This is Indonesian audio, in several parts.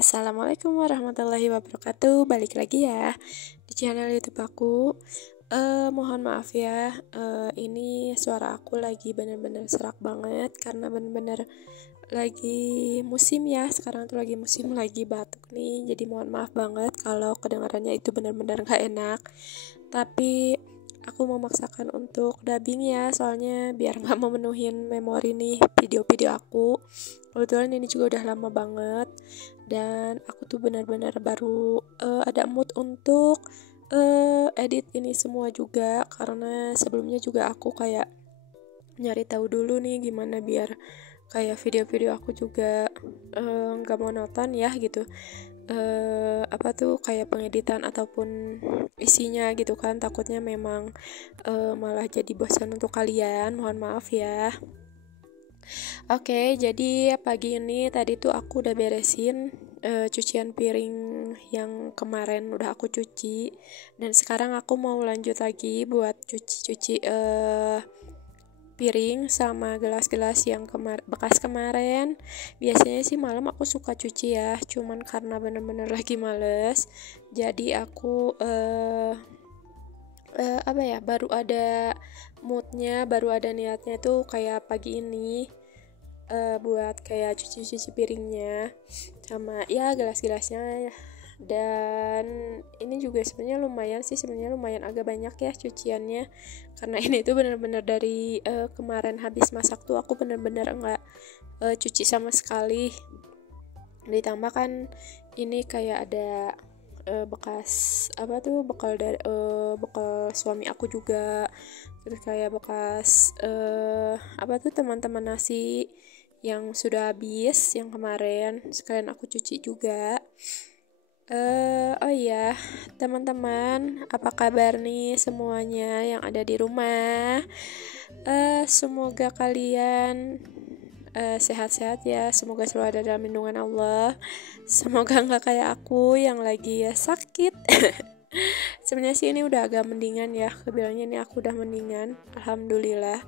Assalamualaikum warahmatullahi wabarakatuh. Balik lagi ya di channel YouTube aku. Mohon maaf ya, ini suara aku lagi bener-bener serak banget karena bener-bener lagi musim ya. Sekarang tuh lagi musim lagi batuk nih. Jadi mohon maaf banget kalau kedengarannya itu bener-bener gak enak. Tapi aku memaksakan untuk dubbing ya, soalnya biar gak memenuhin memori nih video-video aku. Kebetulan ini juga udah lama banget dan aku tuh benar-benar baru ada mood untuk edit ini semua juga, karena sebelumnya juga aku kayak nyari tahu dulu nih gimana biar kayak video-video aku juga nggak monoton ya gitu. Apa tuh kayak pengeditan ataupun isinya gitu kan, takutnya memang malah jadi bosan untuk kalian, mohon maaf ya. Oke, jadi pagi ini tadi tuh aku udah beresin cucian piring yang kemarin udah aku cuci, dan sekarang aku mau lanjut lagi buat cuci-cuci piring sama gelas-gelas yang bekas kemarin. Biasanya sih malam aku suka cuci ya, cuman karena bener-bener lagi males, jadi aku apa ya, baru ada moodnya, baru ada niatnya tuh kayak pagi ini buat kayak cuci-cuci piringnya sama ya gelas-gelasnya. Dan ini juga sebenarnya lumayan agak banyak ya cuciannya, karena ini tuh benar-benar dari kemarin habis masak tuh aku benar-benar enggak cuci sama sekali. Ditambah kan ini kayak ada bekas apa tuh, bekal suami aku juga, terus kayak bekas apa tuh teman-teman nasi yang sudah habis yang kemarin, sekalian aku cuci juga. Oh iya teman-teman, apa kabar nih semuanya yang ada di rumah? Semoga kalian sehat-sehat ya, semoga selalu ada dalam lindungan Allah. Semoga nggak kayak aku yang lagi ya sakit. Sebenarnya sih ini udah agak mendingan ya, kebilangnya ini aku udah mendingan, alhamdulillah.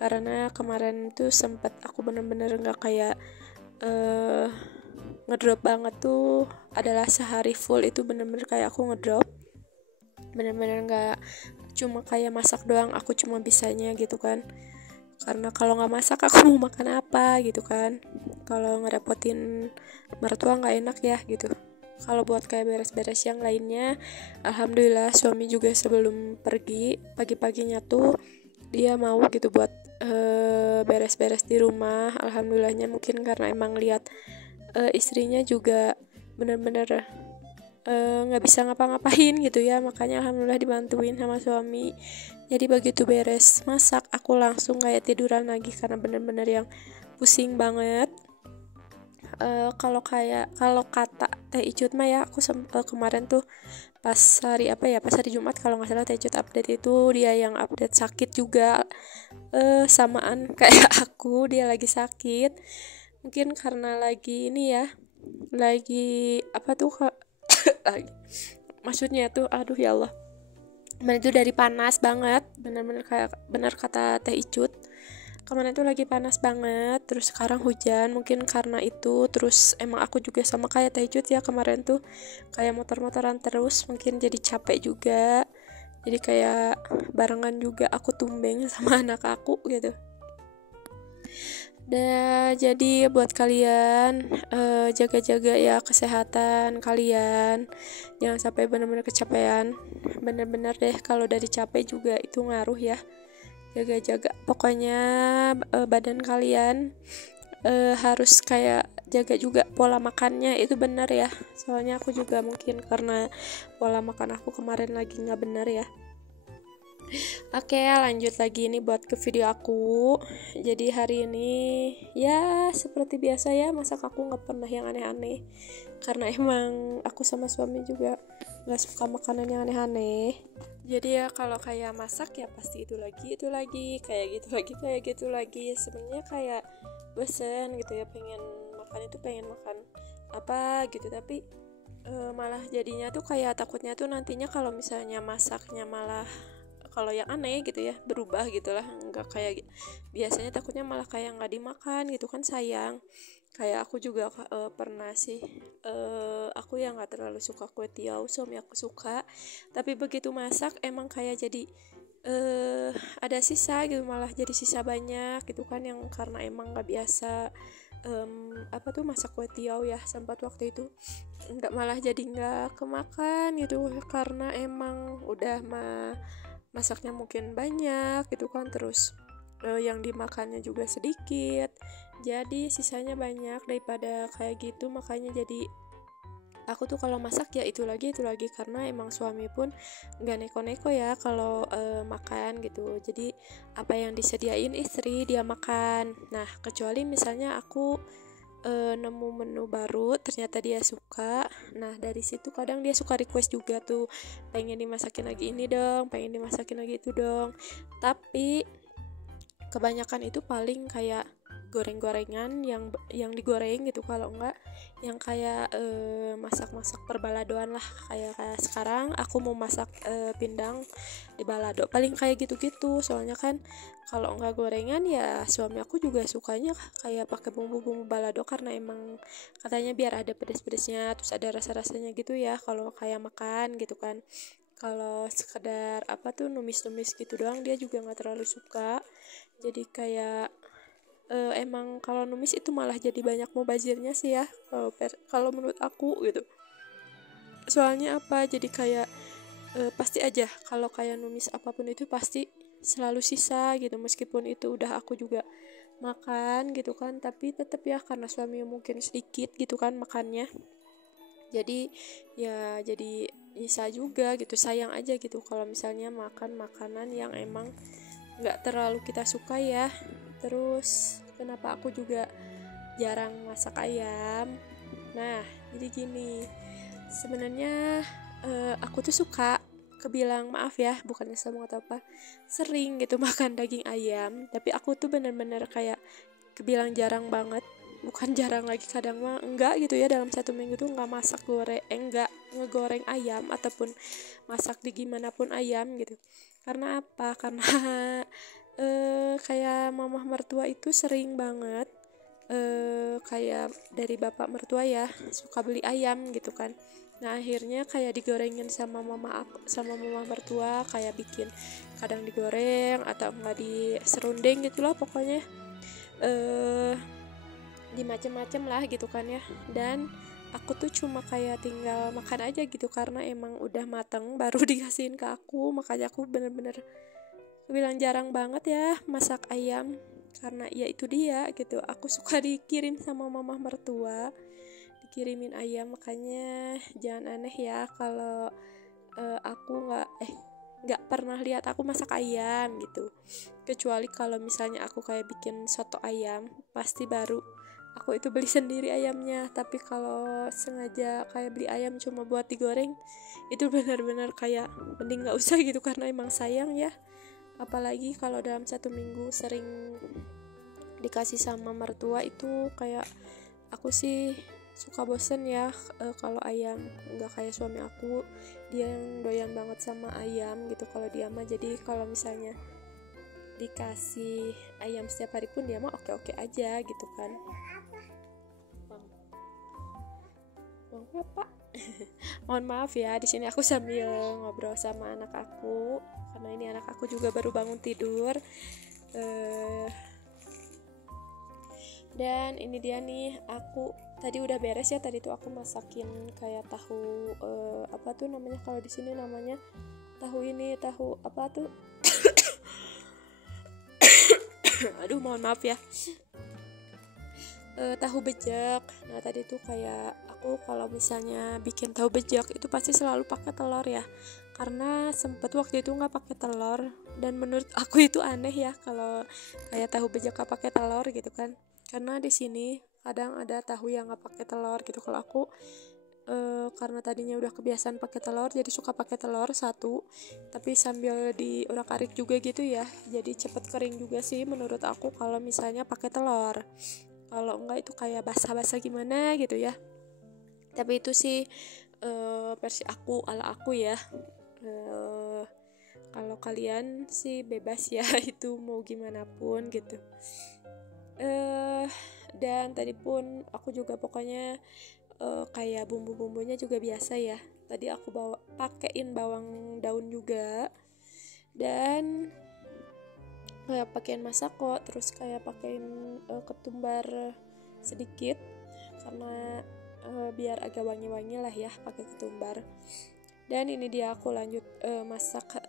Karena kemarin tuh sempet aku bener-bener nggak kayak ngedrop banget tuh, adalah sehari full itu bener-bener kayak aku ngedrop, bener-bener nggak cuma kayak masak doang, aku cuma bisanya gitu kan. Karena kalau nggak masak aku mau makan apa gitu kan, kalau ngerepotin mertua nggak enak ya gitu. Kalau buat kayak beres-beres yang lainnya, alhamdulillah suami juga sebelum pergi pagi-paginya tuh dia mau gitu buat beres-beres di rumah. Alhamdulillahnya mungkin karena emang lihat istrinya juga bener-bener nggak bisa ngapa-ngapain gitu ya, makanya alhamdulillah dibantuin sama suami. Jadi begitu beres masak aku langsung kayak tiduran lagi karena bener-bener yang pusing banget. Kalau kata Teh Icut mah ya, aku kemarin tuh pas hari Jumat kalau nggak salah Teh Icut update itu dia yang update sakit juga, samaan kayak aku, dia lagi sakit. Mungkin karena lagi ini ya, lagi apa tuh lagi, maksudnya tuh aduh ya Allah, itu dari panas banget, bener-bener kayak bener kata Teh Icut, kemarin tuh lagi panas banget, terus sekarang hujan. Mungkin karena itu, terus emang aku juga sama kayak Teh Icut ya, kemarin tuh kayak motor-motoran terus, mungkin jadi capek juga, jadi kayak barengan juga aku tumbeng sama anak aku gitu. Dan jadi buat kalian jaga-jaga ya kesehatan kalian, jangan sampai benar-benar kecapean. Benar-benar deh, kalau dari capek juga itu ngaruh ya. Jaga-jaga pokoknya badan kalian harus kayak jaga juga pola makannya, itu benar ya. Soalnya aku juga mungkin karena pola makan aku kemarin lagi nggak benar ya. Oke, lanjut lagi nih buat ke video aku. Jadi hari ini ya seperti biasa ya, masak aku nggak pernah yang aneh-aneh, karena emang aku sama suami juga nggak suka makanan yang aneh-aneh. Jadi ya kalau kayak masak ya pasti itu lagi kayak gitu lagi. Sebenarnya kayak bosen gitu ya, pengen makan apa gitu, tapi malah jadinya tuh kayak takutnya tuh nantinya kalau misalnya masaknya malah kalau yang aneh gitu ya berubah gitulah, nggak kayak biasanya, takutnya malah kayak nggak dimakan gitu kan, sayang. kayak aku juga pernah sih, aku yang nggak terlalu suka kue tiaw, suami aku suka, tapi begitu masak emang kayak jadi ada sisa gitu, malah jadi sisa banyak gitu kan, yang karena emang nggak biasa apa tuh masak kue tiaw ya, sempat waktu itu nggak, malah jadi nggak kemakan gitu karena emang udah masaknya mungkin banyak gitu kan, terus yang dimakannya juga sedikit, jadi sisanya banyak daripada kayak gitu. Makanya jadi aku tuh kalau masak ya itu lagi karena emang suami pun nggak neko-neko ya kalau makan gitu, jadi apa yang disediain istri dia makan. Nah kecuali misalnya aku nemu menu baru ternyata dia suka, nah dari situ kadang dia suka request juga tuh, pengen dimasakin lagi ini dong, pengen dimasakin lagi itu dong. Tapi kebanyakan itu paling kayak goreng-gorengan yang digoreng gitu, kalau enggak yang kayak masak-masak perbaladoan lah, kayak sekarang aku mau masak pindang di balado, paling kayak gitu-gitu. Soalnya kan kalau enggak gorengan ya suami aku juga sukanya kayak pakai bumbu-bumbu balado, karena emang katanya biar ada pedas-pedasnya, terus ada rasa-rasanya gitu ya kalau kayak makan gitu kan. Kalau sekedar apa tuh numis-numis gitu doang dia juga nggak terlalu suka. Jadi kayak emang kalau numis itu malah jadi banyak mubazirnya sih ya, kalau menurut aku gitu. Soalnya apa, jadi kayak pasti aja kalau kayak numis apapun itu pasti selalu sisa gitu, meskipun itu udah aku juga makan gitu kan, tapi tetap ya karena suami mungkin sedikit gitu kan makannya, jadi ya jadi bisa juga gitu, sayang aja gitu kalau misalnya makan makanan yang emang nggak terlalu kita suka ya. Terus kenapa aku juga jarang masak ayam, nah jadi gini, sebenarnya aku tuh suka, kebilang maaf ya bukannya sombong atau apa, sering gitu makan daging ayam, tapi aku tuh bener-bener kayak kebilang jarang banget, bukan jarang lagi, kadang mah enggak gitu ya, dalam satu minggu tuh enggak masak goreng, enggak ngegoreng ayam ataupun masak di gimana pun ayam gitu. Karena apa, karena kayak mamah mertua itu sering banget kayak dari bapak mertua ya suka beli ayam gitu kan. Nah akhirnya kayak digorengin sama mama mertua, kayak bikin kadang digoreng atau enggak diserunding gitu loh pokoknya, di macem-macem lah gitu kan ya. Dan aku tuh cuma kayak tinggal makan aja gitu, karena emang udah mateng baru dikasihin ke aku. Makanya aku bener-bener bilang jarang banget ya masak ayam, karena ya itu dia gitu, aku suka dikirim sama mama mertua, dikirimin ayam. Makanya jangan aneh ya kalau aku nggak pernah lihat aku masak ayam gitu, kecuali kalau misalnya aku kayak bikin soto ayam pasti baru aku itu beli sendiri ayamnya. Tapi kalau sengaja kayak beli ayam cuma buat digoreng, itu benar-benar kayak mending nggak usah gitu, karena emang sayang ya. Apalagi kalau dalam satu minggu sering dikasih sama mertua, itu kayak aku sih suka bosen ya kalau ayam. Nggak kayak suami aku, dia yang doyan banget sama ayam gitu kalau dia mah. Jadi kalau misalnya dikasih ayam setiap hari pun dia mah oke-oke aja gitu kan. Bang apa? Mohon maaf ya, di sini aku sambil ngobrol sama anak aku karena ini anak aku juga baru bangun tidur. Dan ini dia nih, aku tadi udah beres ya. Tadi tuh aku masakin kayak tahu apa tuh namanya, kalau di sini namanya tahu ini, tahu apa tuh aduh mohon maaf ya, tahu bejek. Nah tadi tuh kayak aku kalau misalnya bikin tahu bejek itu pasti selalu pakai telur ya, karena sempet waktu itu nggak pakai telur dan menurut aku itu aneh ya kalau kayak tahu bejek nggak pakai telur gitu kan. Karena di sini kadang ada tahu yang nggak pakai telur gitu. Kalau aku karena tadinya udah kebiasaan pakai telur, jadi suka pakai telur satu, tapi sambil diurak-arik juga gitu ya, jadi cepet kering juga sih menurut aku kalau misalnya pakai telur. Kalau enggak itu kayak basah-basah gimana gitu ya. Tapi itu sih versi aku, ala aku ya. Kalau kalian sih bebas ya itu mau gimana pun gitu. Dan tadi pun aku juga pokoknya kayak bumbu-bumbunya juga biasa ya. Tadi aku pakein bawang daun juga, dan kayak pakein masako, terus kayak pakein ketumbar sedikit karena biar agak wangi-wangi lah ya pakai ketumbar. Dan ini dia aku lanjut masak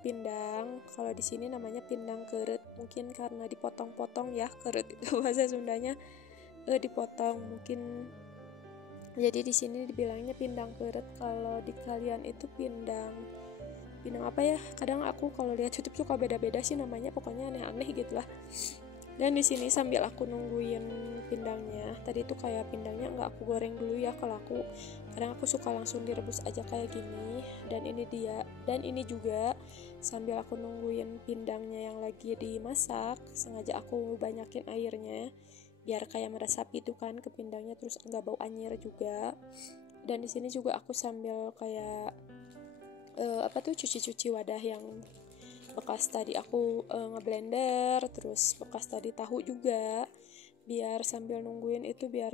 pindang. Kalau di sini namanya pindang keret, mungkin karena dipotong-potong ya, keret itu bahasa Sundanya dipotong mungkin. Jadi di sini dibilangnya pindang keret. Kalau di kalian itu pindang apa ya? Kadang aku kalau lihat YouTube suka beda-beda sih namanya, pokoknya aneh-aneh gitu lah. Dan di sini sambil aku nungguin pindangnya, tadi tuh kayak pindangnya nggak aku goreng dulu ya, kalau aku kadang aku suka langsung direbus aja kayak gini. Dan ini dia, dan ini juga sambil aku nungguin pindangnya yang lagi dimasak, sengaja aku banyakin airnya biar kayak meresap itu kan ke pindangnya, terus nggak bau anyir juga. Dan di sini juga aku sambil kayak cuci-cuci wadah yang bekas tadi aku ngeblender, terus bekas tadi tahu juga, biar sambil nungguin itu biar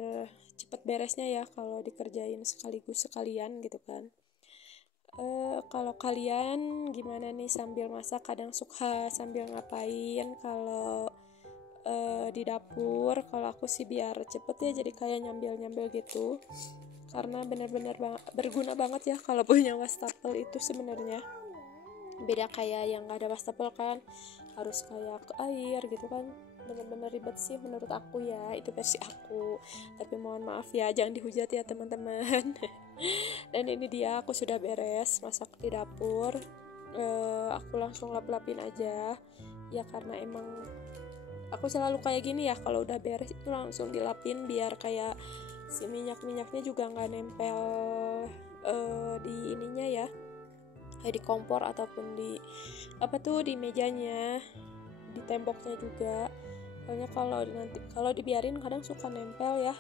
cepet beresnya ya kalau dikerjain sekalian gitu kan. Kalau kalian gimana nih sambil masak, kadang suka sambil ngapain kalau di dapur? Kalau aku sih biar cepet ya, jadi kayak nyambil gitu, karena benar-benar berguna banget ya kalau punya wastafel itu sebenarnya. Beda kayak yang gak ada wastafel kan, harus kayak ke air gitu kan, bener-bener ribet sih menurut aku ya, itu versi aku. Tapi mohon maaf ya, jangan dihujat ya teman-teman. Dan ini dia aku sudah beres masak di dapur. Aku langsung lap-lapin aja ya, karena emang aku selalu kayak gini ya, kalau udah beres itu langsung dilapin biar kayak si minyak-minyaknya juga nggak nempel di ininya ya, kayak di kompor ataupun di di mejanya, di temboknya juga. Soalnya kalau dibiarin kadang suka nempel ya.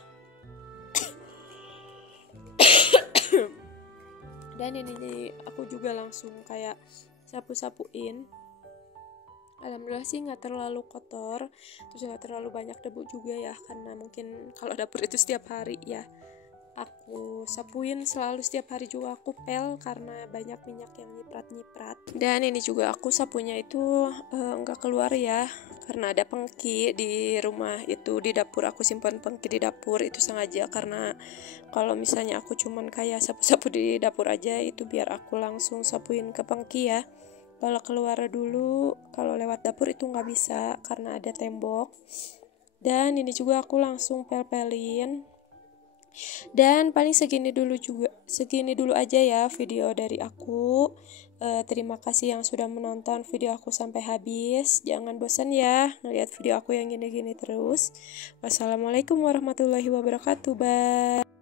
Dan ini aku juga langsung kayak sapu-sapuin. Alhamdulillah sih nggak terlalu kotor, terus nggak terlalu banyak debu juga ya, karena mungkin kalau dapur itu setiap hari ya aku sapuin, selalu setiap hari juga aku pel karena banyak minyak yang nyiprat. Dan ini juga aku sapunya itu nggak keluar ya, karena ada pengki di rumah itu, di dapur aku simpan pengki di dapur itu sengaja, karena kalau misalnya aku cuman kayak sapu-sapu di dapur aja itu biar aku langsung sapuin ke pengki ya. Kalau keluar dulu, kalau lewat dapur itu nggak bisa karena ada tembok. Dan ini juga aku langsung pel-pelin. Dan paling segini dulu aja ya video dari aku. Terima kasih yang sudah menonton video aku sampai habis. Jangan bosan ya ngeliat video aku yang gini-gini terus. Wassalamualaikum warahmatullahi wabarakatuh. Bye.